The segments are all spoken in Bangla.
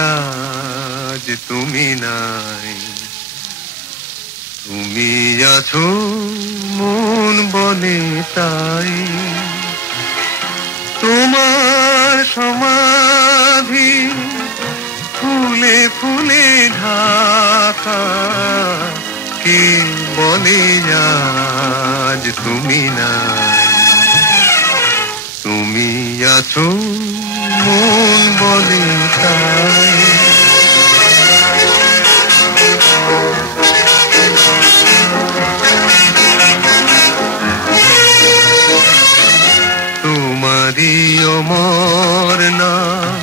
আজ তুমি নাই। তুমি আছো মন বলে তাই, তোমার সমাধি ফুলে ফুলে ঢাকা, কে বলে আজ তুমি নাই। তুমি আছো মন বলে তাই। তোমারি অমর নাম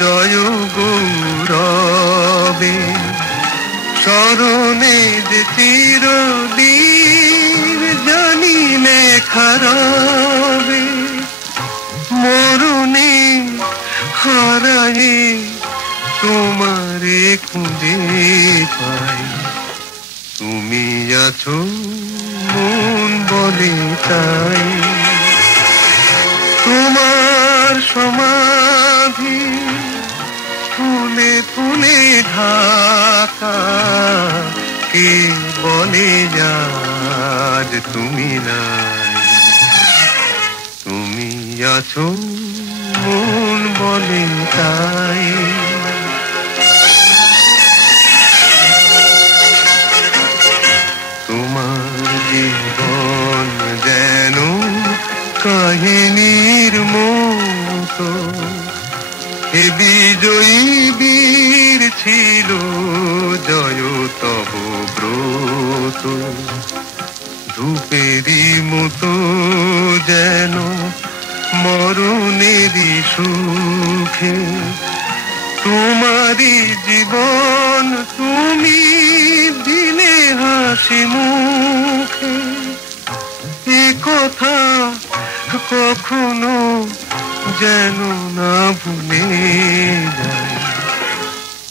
জয় গৌরবে, স্মরণে যে চিরদিন জানি লেখা রবে। মরণে হারায়ে তোমারে খুঁজে পাই, তুমি আছো মন বলে তাই। তোমার সমাধি ফুলে ফুলে ঢাকা, কে বলে আজ তুমি নাই। তুমি আছো মন বলে তাই। তোমার জীবন যেন কাহিনীর মতো, হে বিজয়ী বীর ছিল জয় তব ব্রত। ধূপেরই মতো যেন মরণেরই সুখে, তোমারই জীবন তুমি দিলে হাসি মুখে। এ কথা কখনো যেন না ভুলে যাই,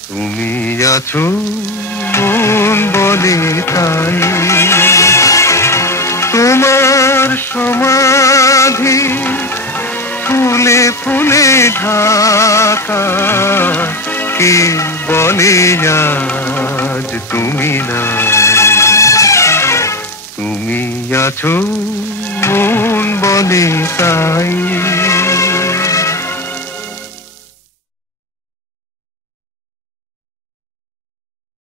তুমি আছো মন বলে তাই। তোমার সমাধি ফুলে ফুলে ঢাকা, কে বলে আজ তুমি নাই। তুমি আছো মন বলে তাই।